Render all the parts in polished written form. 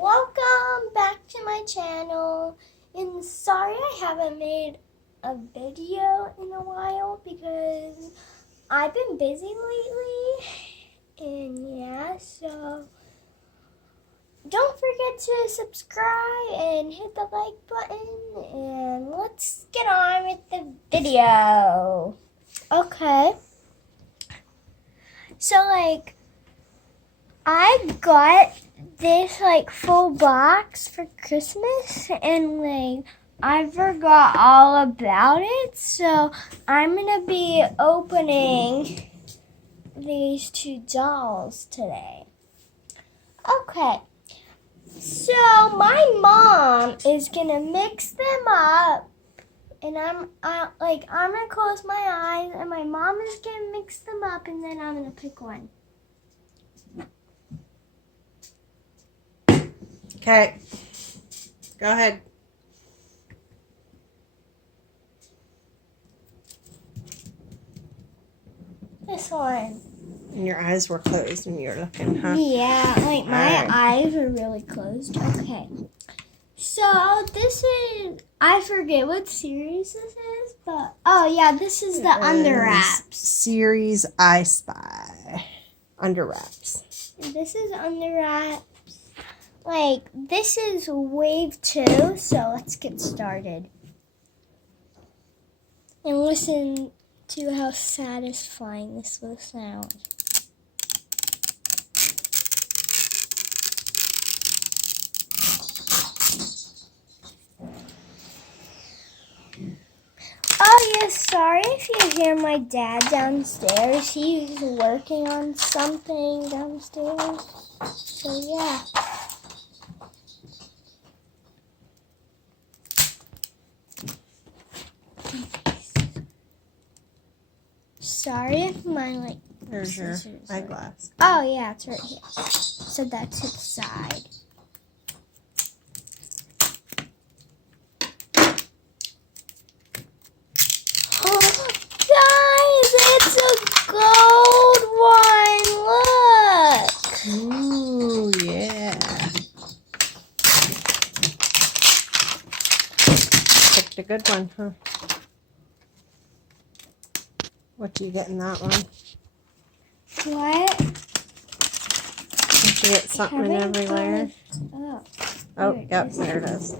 Welcome back to my channel. And sorry I haven't made a video in a while because I've been busy lately. And yeah, so don't forget to subscribe and hit the like button. And let's get on with the video. Okay. So I got this full box for Christmas and I forgot all about it, so I'm gonna be opening these two dolls today. Okay, so my mom is gonna mix them up, and I'm gonna close my eyes, and my mom is gonna mix them up, and then I'm gonna pick one. Okay, go ahead. This one. And your eyes were closed when you were looking, huh? Yeah, my eyes are really closed. Okay. So this is, I forget what series this is, but, oh yeah, this is the Underwraps. Series I Spy. Underwraps. This is Underwraps. This is wave 2, so let's get started. And listen to how satisfying this will sound. Oh yes, sorry if you hear my dad downstairs. He's working on something downstairs. So yeah. Sorry if my There's your eyeglass. Oh yeah, it's right here. So that's to the side. Oh, guys, it's a gold one. Look. Ooh, yeah. Picked a good one, huh? What do you get in that one? What? Did you get something in every layer? Oh, yep, there it is.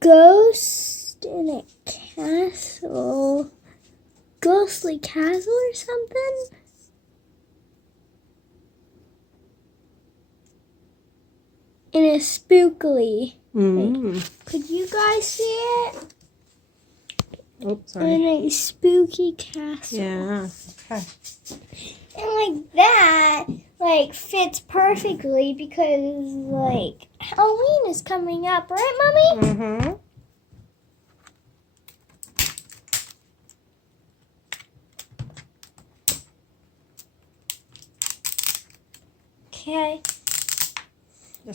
Ghost in a castle. Ghostly castle or something? In a spookily. Could you guys see it? Oh, sorry. In a spooky castle. Yeah. Okay. And that, fits perfectly because, Halloween is coming up, right, Mommy? Mm-hmm. Okay.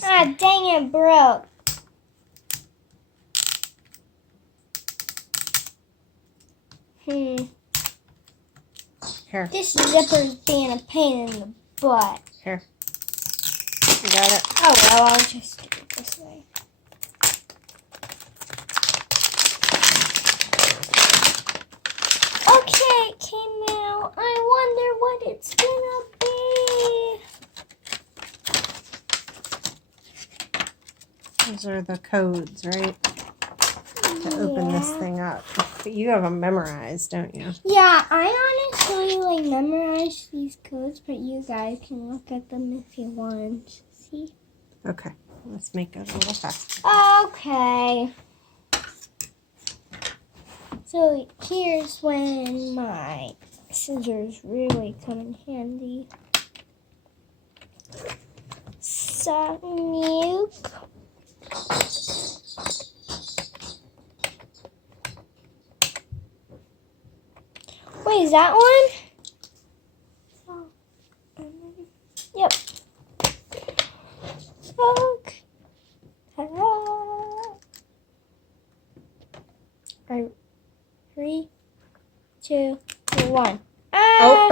Ah, dang it, broke. Here. This zipper's being a pain in the butt. Here. You got it? Oh, well, I'll just do it this way. Okay, it came out. I wonder what it's gonna be. Those are the codes, right? To open this thing up. But you have them memorized, don't you? Yeah, I honestly memorized these codes, but you guys can look at them if you want. See? Okay, let's make it a little faster. Okay. So here's when my scissors really come in handy. Nuke. Wait, is that one? Yep. Okay. Ta-da. 3, 2, 1. Oh.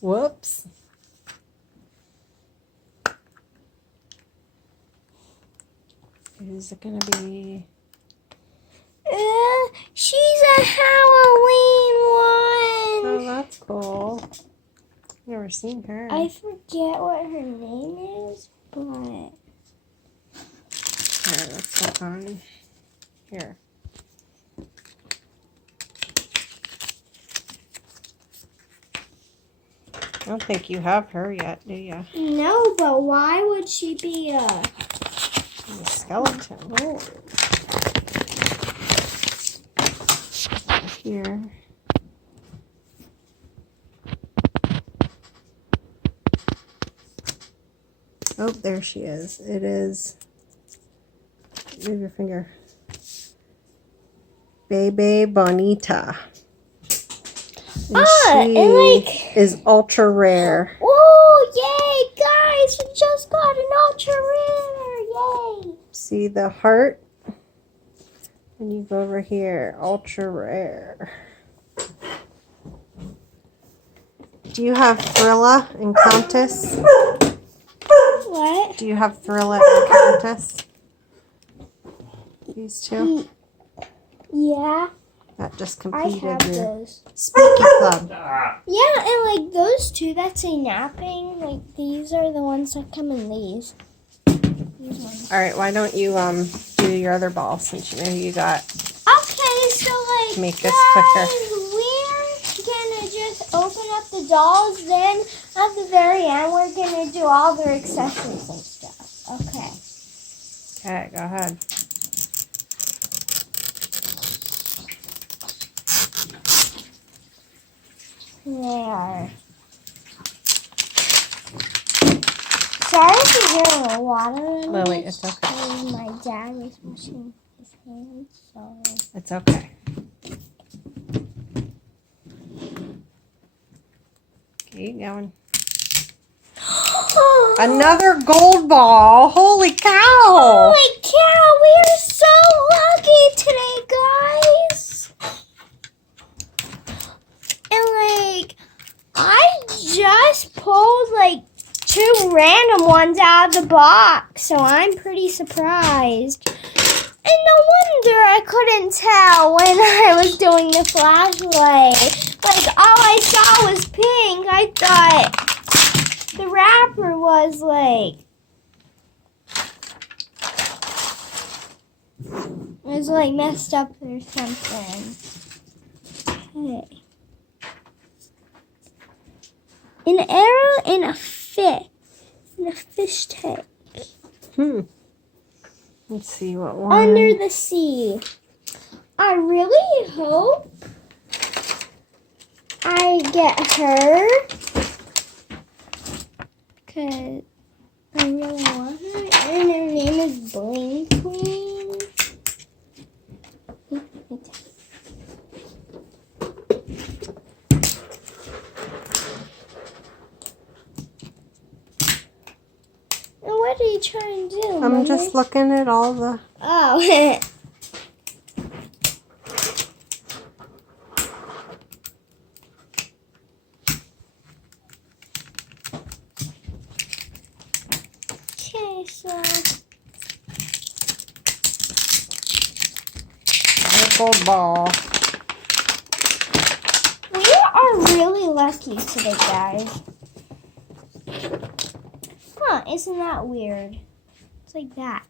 Whoa. is it gonna be? She's a Halloween one. Oh, that's cool. Never seen her. I forget what her name is, but Here, let's look on here. I don't think you have her yet, do you? no. But why would she be a Skeleton. oh? Here. Oh, there she is. It is. Move your finger. Bebe Bonita. And she is ultra rare. Oh, yay, guys! We just got an ultra rare! Yay! See the heart? And you go over here, ultra rare. Do you have Thrilla and Countess? What? Do you have Thrilla and Countess? These two? Yeah, That just I completed have your those. Spooky Club. Yeah, and like those two that say napping, like these are the ones that come in these. These ones. All right, why don't you do your other ball since you know you got Okay, so like make this guys, quicker. we're gonna just open up the dolls. Then at the very end, we're gonna do all their accessories and stuff. Okay. Okay, go ahead. There. Sorry if you're hearing a lot of Lily, it's okay. My dad was washing his hands, so. It's okay. Keep going. Another gold ball. Holy cow! Holy cow, we are so lucky today, guys. And like, I just pulled like 2 random ones out of the box, so I'm pretty surprised. And no wonder I couldn't tell when I was doing the flashlight. Like, all I saw was pink. I thought the wrapper was like, it was like messed up or something. Okay. An arrow and a fish. And a fish tank. Let's see what one. Under the sea. I really hope I get her. Because I really want her. And her name is Bling Queen. And what are you trying to do, I'm Mommy? just looking at all the. Oh. Okay, so Gold ball. we are really lucky today, guys. Huh, isn't that weird? It's like that.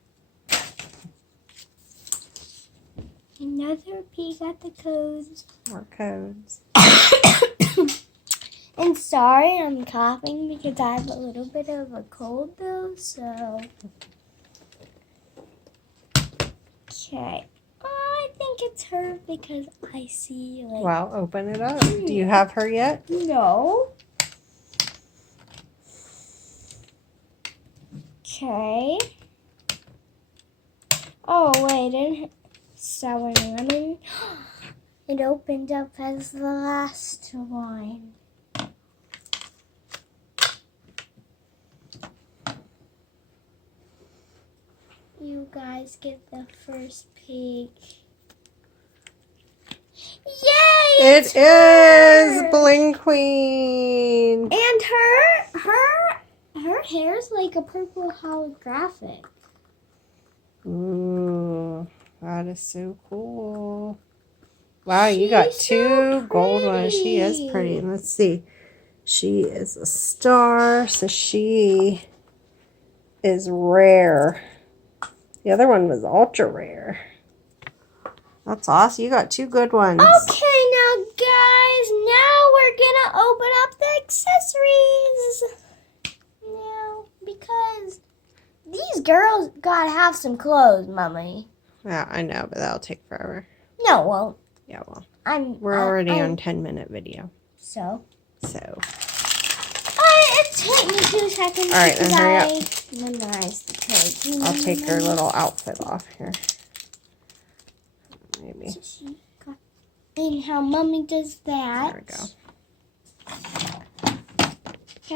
Another peek at the codes. More codes. And sorry, I'm coughing because I have a little bit of a cold though, so. Okay. I think it's her because I see like. Well, open it up. Do you have her yet? No. Okay. Oh, wait, and sour lemon. It opened up as the last one. You guys get the first peek. Yay! It is Bling Queen. And her hair's like a purple holographic. Ooh, that is so cool. Wow, you got She's two so gold ones. She is pretty. And let's see. She is a star, so she is rare. The other one was ultra rare. That's awesome. You got two good ones. Okay, now guys, now we're gonna open up the accessories. Now, because these girls gotta have some clothes, Mommy. Yeah, I know, but that'll take forever. No, it won't. Yeah, well, I'm. we're already on 10-minute video. So. It took me 2 seconds. All right, then hurry up. Memorized the code. I'll take her little outfit off here. Maybe. And how Mommy does that. There we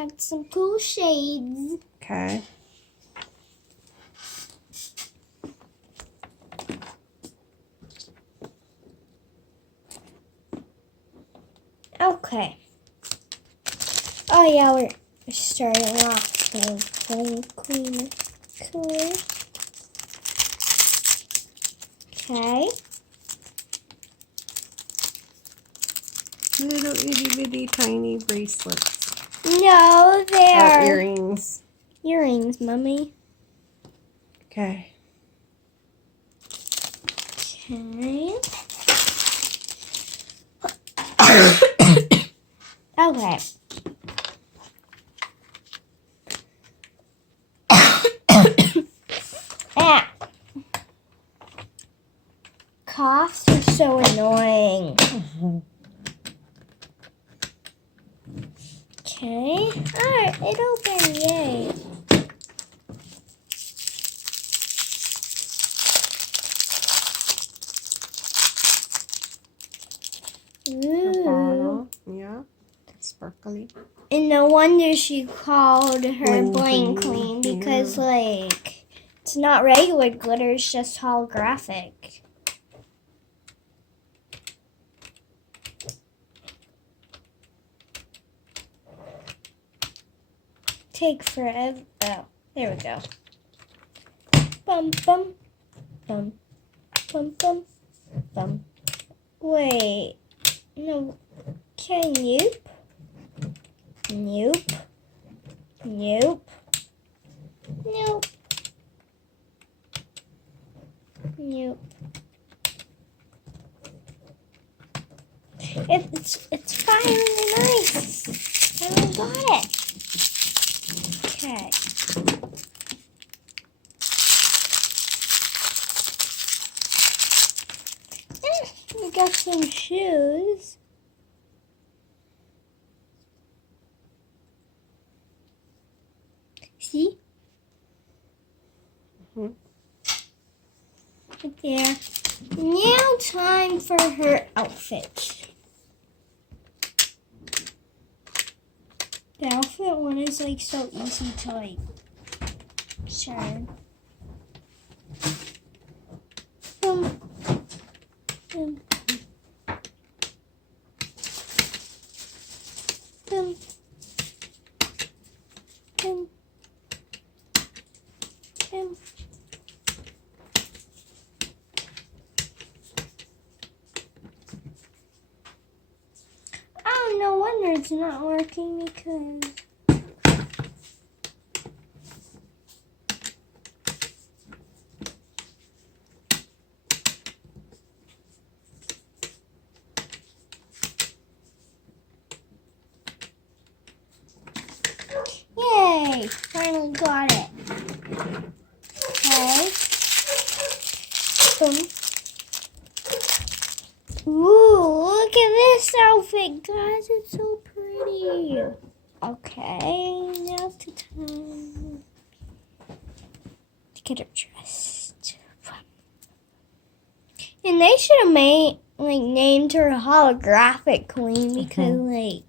go. Got some cool shades. Okay. Okay. Oh yeah, we're starting off so clean. Cool. Okay. Little itty bitty tiny bracelets. No, they're earrings. Earrings, Mommy. Okay. Okay. Okay. Ah. Coughs are so annoying. Okay. Alright, it opened. Yay. Ooh. Yeah. Sparkly. And no wonder she called her Bling bling Clean, clean because, like, it's not regular glitter, it's just holographic. Take forever. Oh, there we go. Bum, bum, bum, bum, bum, bum. Wait. No. Can you? Nope. Nope. Nope. Nope. It's finally nice. I got it. Okay. We got some shoes. See? Right there. Now time for her outfit. The outfit one is like so easy to like shine. Boom. Boom. Boom. Boom. Boom. Oh, no wonder it's not working because yay! Finally got it. Okay. Boom. Ooh, look at this outfit, guys. It's so pretty. Okay, now's the time to get her dressed. And they should have named her Holographic Queen because,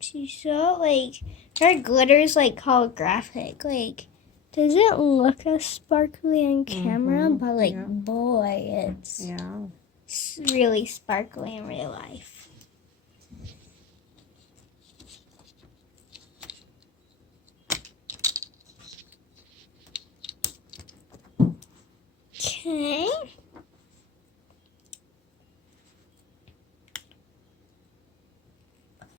she's so, her glitter's, holographic. Does it look as sparkly on camera? But, yeah. Boy, it's really sparkly in real life. Okay.